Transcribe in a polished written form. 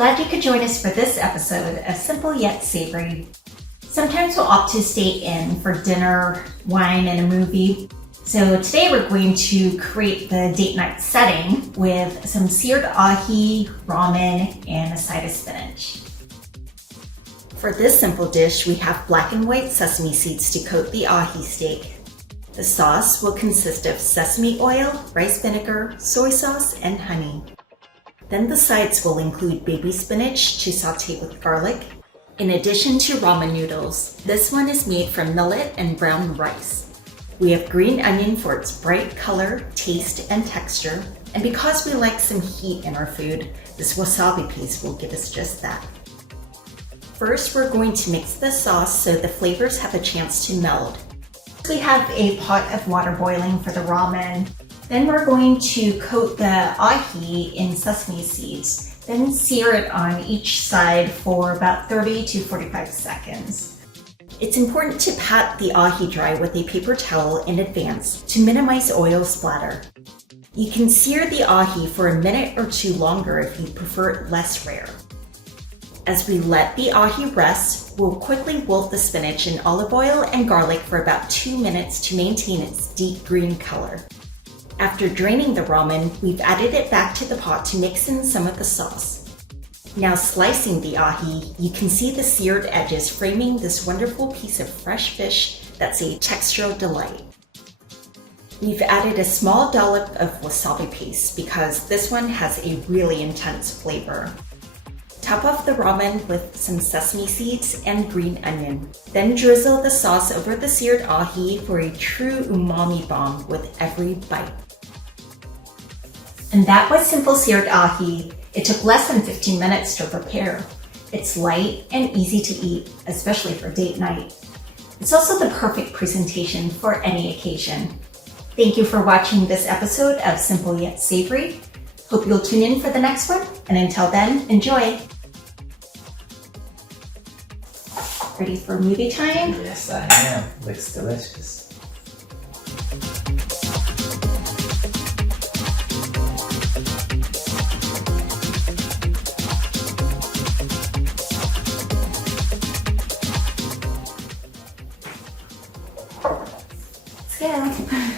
Glad you could join us for this episode of Simple Yet Savory. Sometimes we'll opt to stay in for dinner, wine, and a movie. So today we're going to create the date night setting with some seared ahi, ramen, and a side of spinach. For this simple dish, we have black and white sesame seeds to coat the ahi steak. The sauce will consist of sesame oil, rice vinegar, soy sauce, and honey. Then the sides will include baby spinach to saute with garlic, in addition to ramen noodles. This one is made from millet and brown rice. We have green onion for its bright color, taste, and texture. And because we like some heat in our food, this wasabi paste will give us just that. First, we're going to mix the sauce so the flavors have a chance to meld. We have a pot of water boiling for the ramen. Then we're going to coat the ahi in sesame seeds, then sear it on each side for about 30 to 45 seconds. It's important to pat the ahi dry with a paper towel in advance to minimize oil splatter. You can sear the ahi for a minute or two longer if you prefer it less rare. As we let the ahi rest, we'll quickly wilt the spinach in olive oil and garlic for about 2 minutes to maintain its deep green color. After draining the ramen, we've added it back to the pot to mix in some of the sauce. Now slicing the ahi, you can see the seared edges framing this wonderful piece of fresh fish that's a textural delight. We've added a small dollop of wasabi paste because this one has a really intense flavor. Top off the ramen with some sesame seeds and green onion. Then drizzle the sauce over the seared ahi for a true umami bomb with every bite. And that was simple seared ahi. It took less than 15 minutes to prepare. It's light and easy to eat, especially for date night. It's also the perfect presentation for any occasion. Thank you for watching this episode of Simple Yet Savory. Hope you'll tune in for the next one, and until then, enjoy. Ready for movie time? Yes, I am. Looks delicious. Let's go.